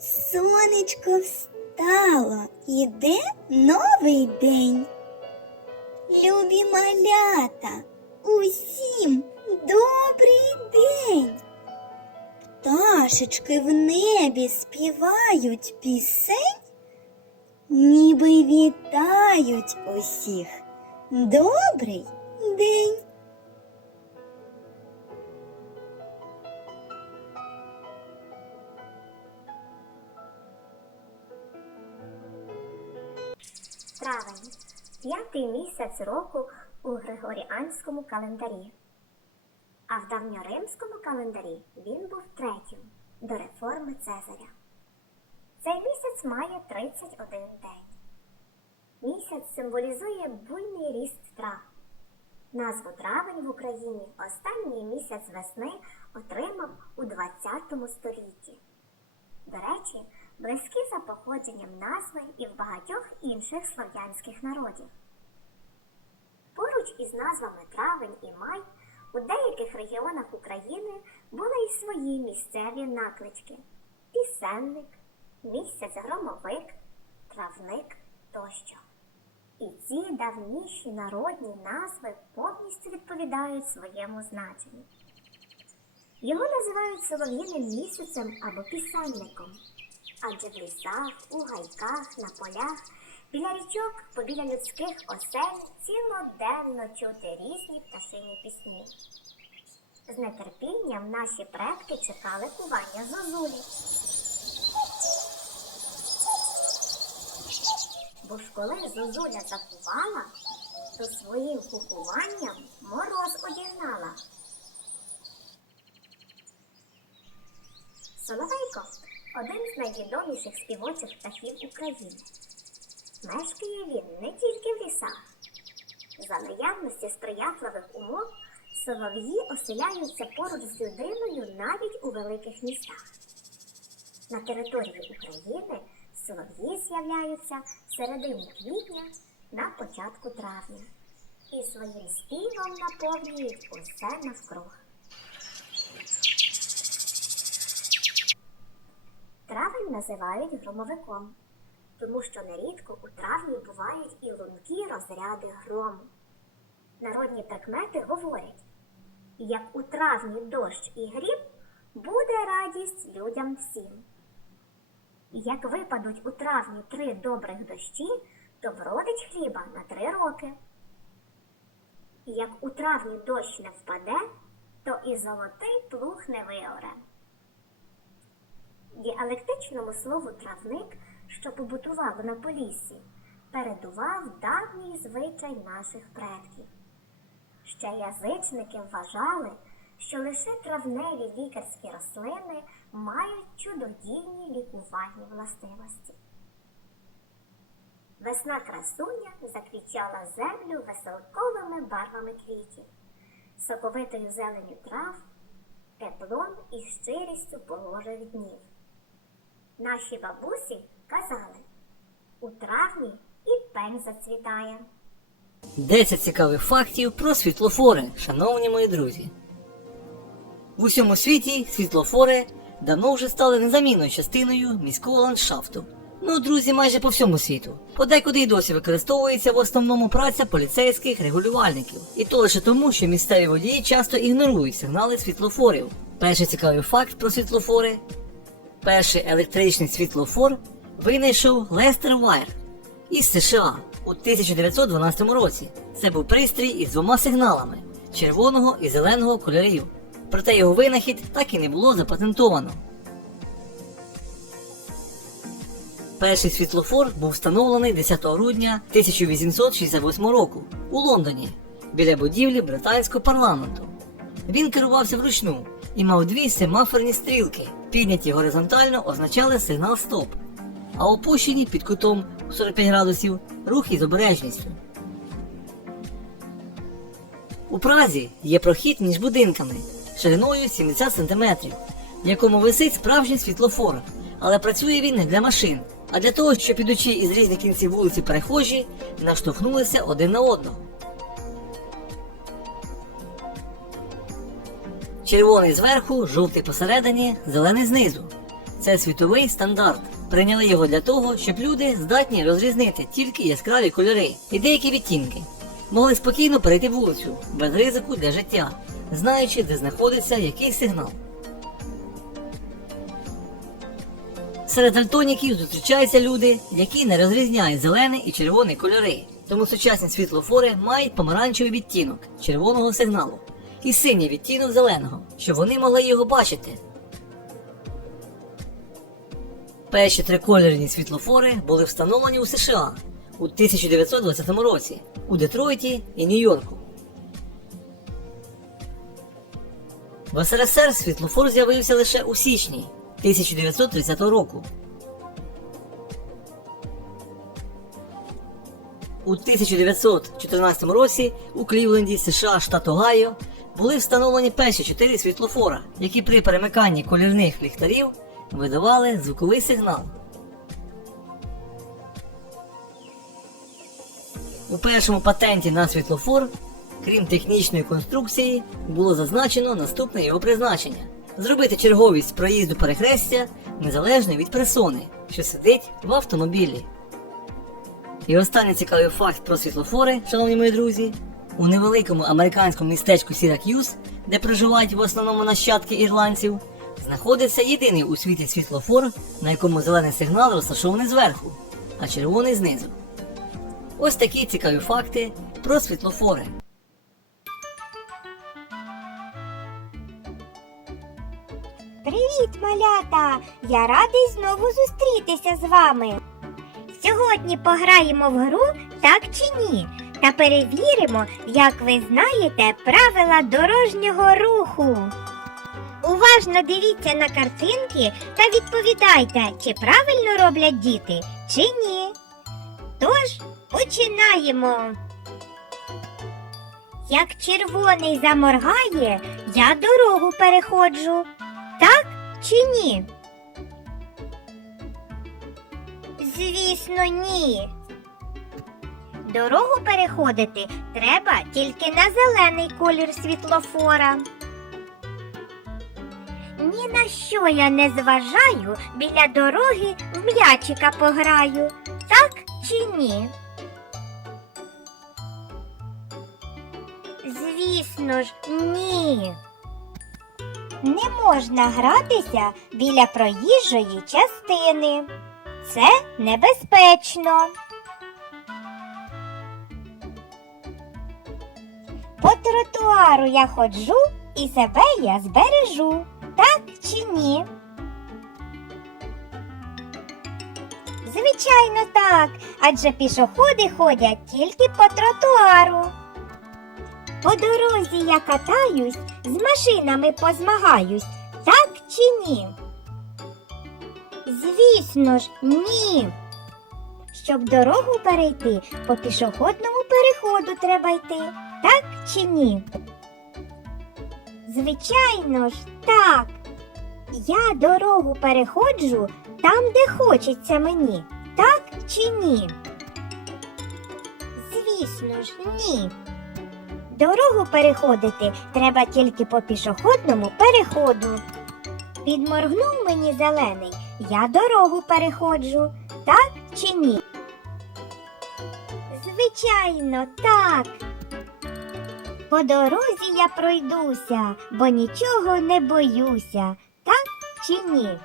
Сонечко встало, іде новий день. Любі малята, усім добрий день. Пташечки в небі співають пісень, ніби вітають усіх. Добрий день. П'ятий місяць року у Григоріанському календарі. А в давньоримському календарі він був третім до реформи Цезаря. Цей місяць має 31 день. Місяць символізує буйний ріст трав. Назву травень в Україні останній місяць весни отримав у 20 столітті. До речі, близькі за походженням назви і в багатьох інших слов'янських народів. Поруч із назвами травень і май у деяких регіонах України були й свої місцеві наклички пісенник, місяць громовик, травник тощо. І ці давніші народні назви повністю відповідають своєму значенню. Його називають солов'їним місяцем або пісенником, адже в лісах, у гайках, на полях, біля річок, побіля людських осель цілоденно чути різні пташині пісні. З нетерпінням наші предки чекали кування зозулі. Бо ж коли зозуля закувала, то своїм кукуванням мороз одігнала. Соловейко один з найвідоміших співочих птахів України. Мешкає він не тільки в лісах. За наявності сприятливих умов солов'ї оселяються поруч з людиною навіть у великих містах. На території України солов'ї з'являються в середині квітня на початку травня і своїм співом наповнюють усе навкруг. Травень називають громовиком, тому що нерідко у травні бувають і лункі розряди грому. Народні прикмети говорять, як у травні дощ і грім, буде радість людям всім. Як випадуть у травні три добрих дощі, то вродить хліба на три роки. Як у травні дощ не впаде, то і золотий плуг не виоре. Діалектичному слову травник, що побутував на поліссі, передував давній звичай наших предків. Ще язичники вважали, що лише травневі лікарські рослини мають чудодійні лікувальні властивості. Весна красуня заквічала землю веселковими барвами квітів, соковитою зеленю трав, теплом і щирістю положив днів. Наші бабусі казали, у травні і пень зацвітає. 10 цікавих фактів про світлофори, шановні мої друзі. В усьому світі світлофори давно вже стали незамінною частиною міського ландшафту. Ну, друзі, майже по всьому світу. Подекуди й досі використовується в основному праця поліцейських регулювальників. І то лише тому, що місцеві водії часто ігнорують сигнали світлофорів. Перший цікавий факт про світлофори. Перший електричний світлофор винайшов Лестер Вайр із США у 1912 році. Це був пристрій із двома сигналами червоного і зеленого кольорів. Проте його винахід так і не було запатентовано. Перший світлофор був встановлений 10 грудня 1868 року у Лондоні біля будівлі британського парламенту. Він керувався вручну і мав дві семафорні стрілки. Підняті горизонтально означали сигнал стоп, а опущені під кутом 45 градусів рух із обережністю. У Празі є прохід між будинками шириною 70 см, в якому висить справжній світлофор, але працює він не для машин, а для того, щоб ідучи із різних кінців вулиці перехожі наштовхнулися один на одного. Червоний зверху, жовтий посередині, зелений знизу. це світовий стандарт. Прийняли його для того, щоб люди здатні розрізнити тільки яскраві кольори і деякі відтінки. Могли спокійно перейти вулицю, без ризику для життя, знаючи, де знаходиться який сигнал. Серед дальтоніків зустрічаються люди, які не розрізняють зелений і червоний кольори. Тому сучасні світлофори мають помаранчевий відтінок червоного сигналу і синій відтінок зеленого, щоб вони могли його бачити. Перші трикольорні світлофори були встановлені у США у 1920 році у Детройті і Нью-Йорку. В СРСР світлофор з'явився лише у січні 1930 року. У 1914 році у Клівленді, США, штат Огайо, були встановлені перші чотири світлофора, які при перемиканні колірних ліхтарів видавали звуковий сигнал. У першому патенті на світлофор, крім технічної конструкції, було зазначено наступне його призначення: зробити черговість проїзду перехрестя незалежно від персони, що сидить в автомобілі. І останній цікавий факт про світлофори, шановні мої друзі. У невеликому американському містечку Сірак'юз, де проживають в основному нащадки ірландців, знаходиться єдиний у світі світлофор, на якому зелений сигнал розташований зверху, а червоний знизу. Ось такі цікаві факти про світлофори. Привіт, малята! Я радий знову зустрітися з вами. Сьогодні пограємо в гру так чи ні, та перевіримо, як ви знаєте правила дорожнього руху. Уважно дивіться на картинки та відповідайте, чи правильно роблять діти, чи ні. Тож починаємо. Як червоний заморгає, я дорогу переходжу. Так чи ні? Звісно, ні. Дорогу переходити треба тільки на зелений колір світлофора. Ні на що я не зважаю, біля дороги в м'ячика пограю. Так чи ні? Звісно ж, ні. Не можна гратися біля проїжджої частини. Це небезпечно. По тротуару я ходжу і себе я збережу. Так чи ні? Звичайно, так, адже пішоходи ходять тільки по тротуару. По дорозі я катаюсь, з машинами позмагаюсь, так чи ні? Звісно ж, ні. Щоб дорогу перейти, по пішохідному переходу треба йти, так чи ні? Звичайно ж, так. Я дорогу переходжу там, де хочеться мені, так чи ні? Звісно ж, ні. Дорогу переходити треба тільки по пішохідному переходу. Підморгнув мені зелений, я дорогу переходжу, так чи ні? Звичайно, так. По дорозі я пройдуся, бо нічого не боюся, так чи ні?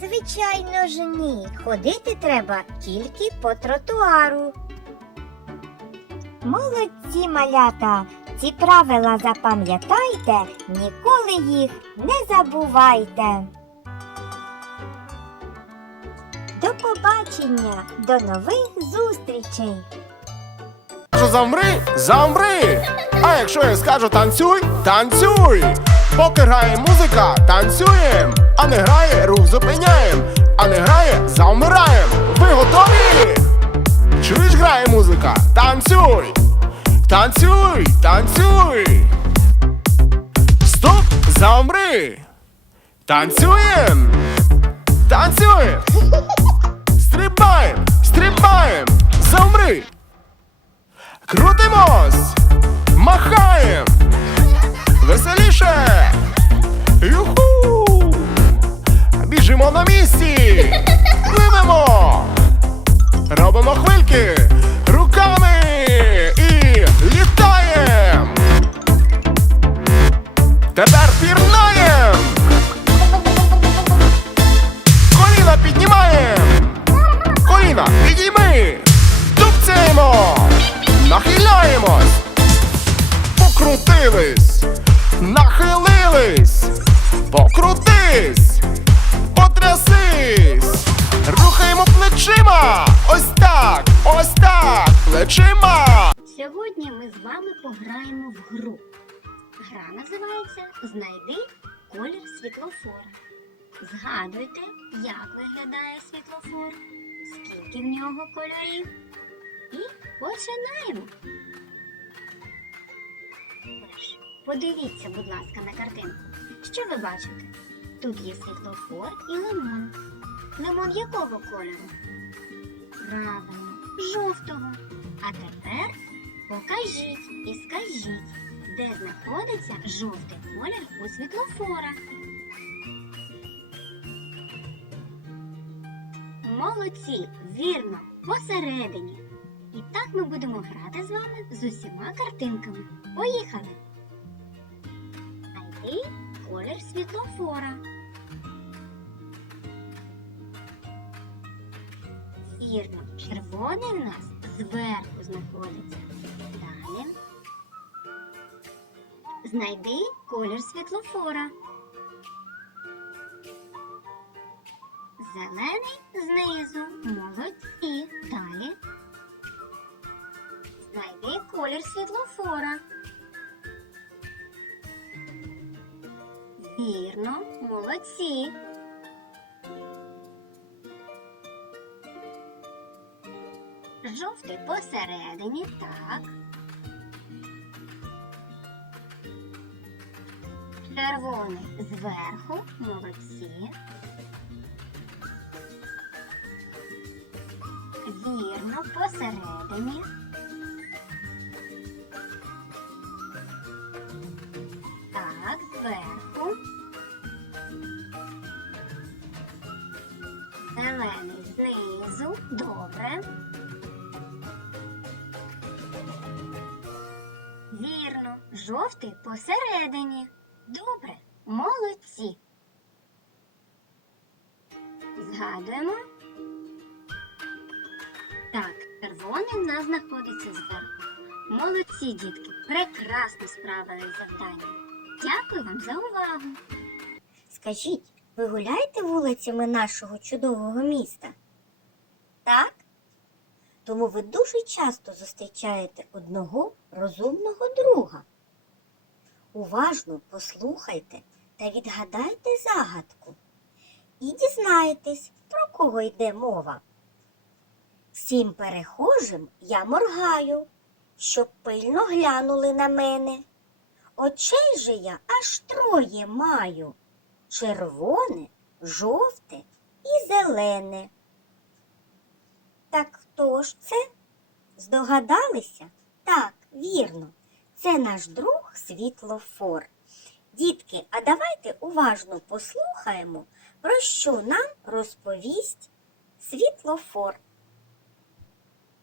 Звичайно ж ні. Ходити треба тільки по тротуару. Молодці малята, ці правила запам'ятайте, ніколи їх не забувайте. До побачення, до нових зустрічей! Кажу замри, замри. А якщо я скажу танцюй, танцюй. Поки грає музика, танцюєм. А не грає, рух зупиняєм. А не грає, замираєм. Ви готові? Чуєш, грає музика? Танцюй! Танцюй, танцюй! Стоп, замри! Танцюєм! Танцюєм! Стрибаєм! Стрибаєм! Замри! Крутимось! Махаєм! Веселіше! Юху! Біжимо на місці! Плимемо! Робимо хвильки! Руками! І літаєм! Тепер! В кольорів. І починаємо. Подивіться, будь ласка, на картинку. Що ви бачите? Тут є світлофор і лимон. Лимон якого кольору? Правильно, жовтого. А тепер покажіть і скажіть, де знаходиться жовтий колір у світлофора. Молодці, вірно, посередині. І так ми будемо грати з вами з усіма картинками. Поїхали! Знайди колір світлофора. Вірно, червоний в нас зверху знаходиться. Далі. Знайди колір світлофора. Зелений знизу. Молодці. Далі. Знайди колір світлофора. Вірно, молодці. Жовтий посередині, так. Червоний зверху, молодці. Вірно, посередині. Так, зверху. Зелений знизу. Добре. Вірно, жовтий посередині. Добре, молодці. Згадуємо. Так, червоний в нас знаходиться зверху. Молодці, дітки, прекрасно справились з завданням. Дякую вам за увагу. Скажіть, ви гуляєте вулицями нашого чудового міста? Так? Тому ви дуже часто зустрічаєте одного розумного друга. Уважно послухайте та відгадайте загадку. І дізнаєтесь, про кого йде мова. Всім перехожим я моргаю, щоб пильно глянули на мене. Очей же я аж троє маю червоне, жовте і зелене. Так хто ж це? Здогадалися? Так, вірно, це наш друг світлофор. Дітки, а давайте уважно послухаємо, про що нам розповість світлофор.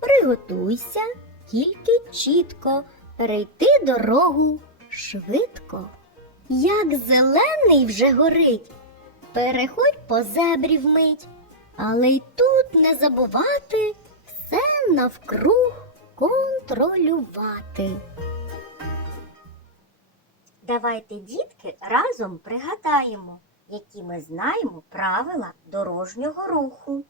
Приготуйся тільки чітко перейти дорогу швидко. Як зелений вже горить, переходь по зебрі вмить, але й тут не забувати все навкруг контролювати. Давайте, дітки, разом пригадаємо, які ми знаємо правила дорожнього руху.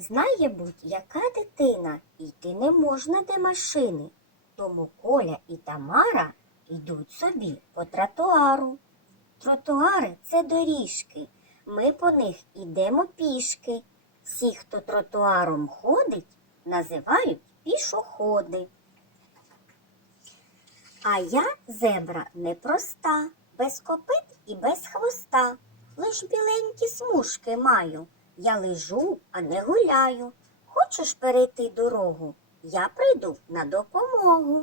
Знає будь-яка дитина, йти не можна де машини, тому Коля і Тамара йдуть собі по тротуару. Тротуари це доріжки, ми по них ідемо пішки. Всі, хто тротуаром ходить, називають пішоходи. А я зебра непроста, без копит і без хвоста. Лиш біленькі смужки маю. Я лежу, а не гуляю. Хочеш перейти дорогу? Я прийду на допомогу.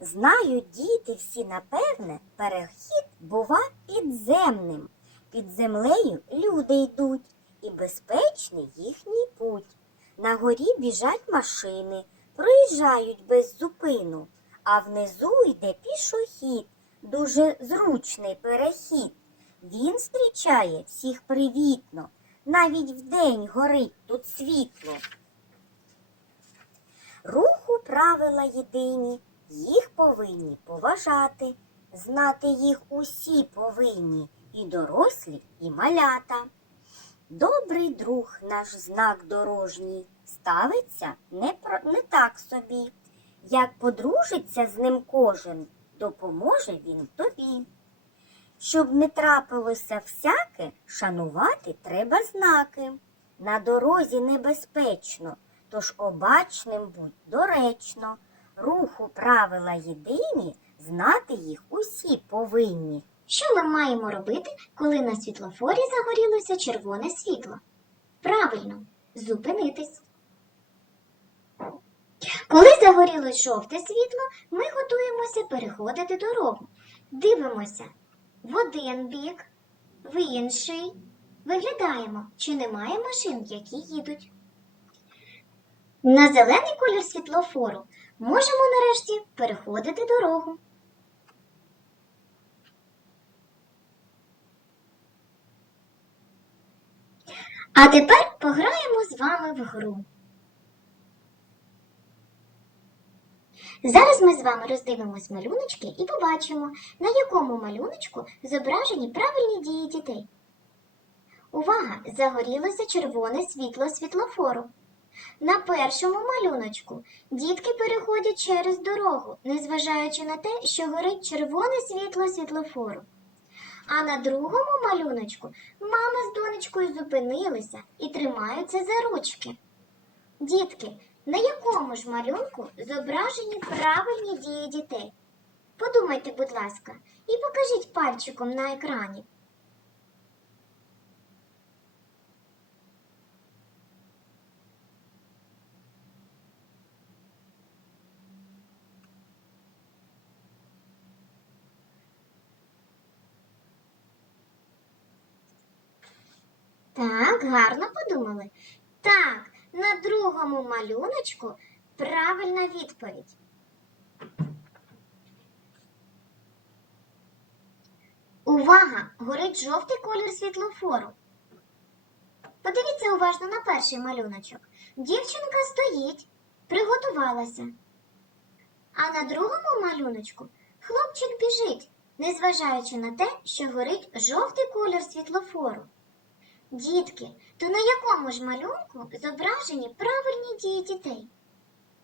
Знають діти всі, напевне, перехід бува підземний. Під землею люди йдуть, і безпечний їхній путь. На горі біжать машини, проїжджають без зупину, а внизу йде пішохід, дуже зручний перехід. Він зустрічає всіх привітно, навіть вдень горить тут світло. Руху правила єдині, їх повинні поважати, знати їх усі повинні, і дорослі, і малята. Добрий друг наш знак дорожній ставиться не, про, не так собі. Як подружиться з ним кожен, допоможе він тобі. Щоб не трапилося всяке, шанувати треба знаки. На дорозі небезпечно, тож обачним будь доречно. Руху правила єдині, знати їх усі повинні. Що ми маємо робити, коли на світлофорі загорілося червоне світло? Правильно, зупинитись. Коли загорілось жовте світло, ми готуємося переходити дорогу. Дивимося в один бік, в інший. Виглядаємо, чи немає машин, які їдуть. На зелений колір світлофору можемо нарешті переходити дорогу. А тепер пограємо з вами в гру. Зараз ми з вами роздивимось малюночки і побачимо, на якому малюночку зображені правильні дії дітей. Увага! Загорілося червоне світло світлофору. На першому малюночку дітки переходять через дорогу, незважаючи на те, що горить червоне світло світлофору. А на другому малюночку мама з донечкою зупинилися і тримаються за ручки. Дітки, на якому ж малюнку зображені правильні дії дітей? Подумайте, будь ласка, і покажіть пальчиком на екрані. Так, гарно подумали. Так, на другому малюночку правильна відповідь. Увага! Горить жовтий колір світлофору. Подивіться уважно на перший малюночок. Дівчинка стоїть, приготувалася. А на другому малюночку хлопчик біжить, незважаючи на те, що горить жовтий колір світлофору. Дітки, то на якому ж малюнку зображені правильні дії дітей?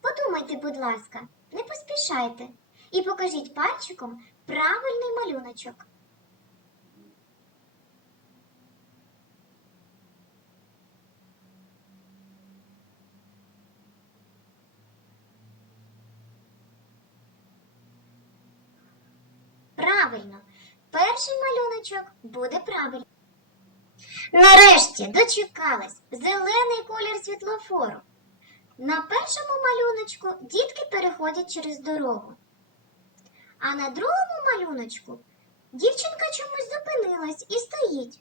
Подумайте, будь ласка, не поспішайте і покажіть пальчиком правильний малюночок. Правильно, перший малюночок буде правильний. Нарешті дочекались зелений колір світлофору. На першому малюночку дітки переходять через дорогу. А на другому малюночку дівчинка чомусь зупинилась і стоїть.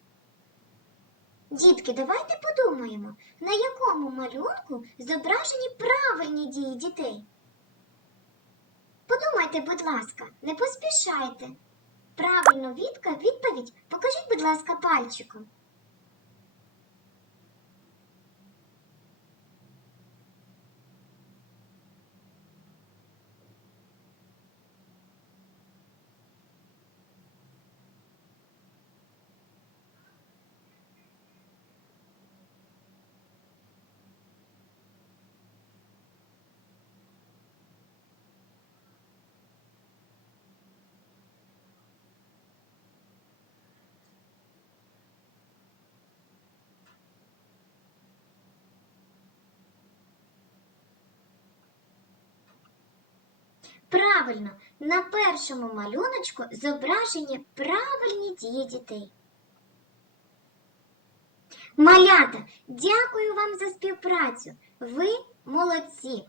Дітки, давайте подумаємо, на якому малюнку зображені правильні дії дітей. Подумайте, будь ласка, не поспішайте. Правильно відка, відповідь покажіть, будь ласка, пальчиком. Правильно, на першому малюночку зображені правильні дії дітей. Малята, дякую вам за співпрацю. Ви молодці!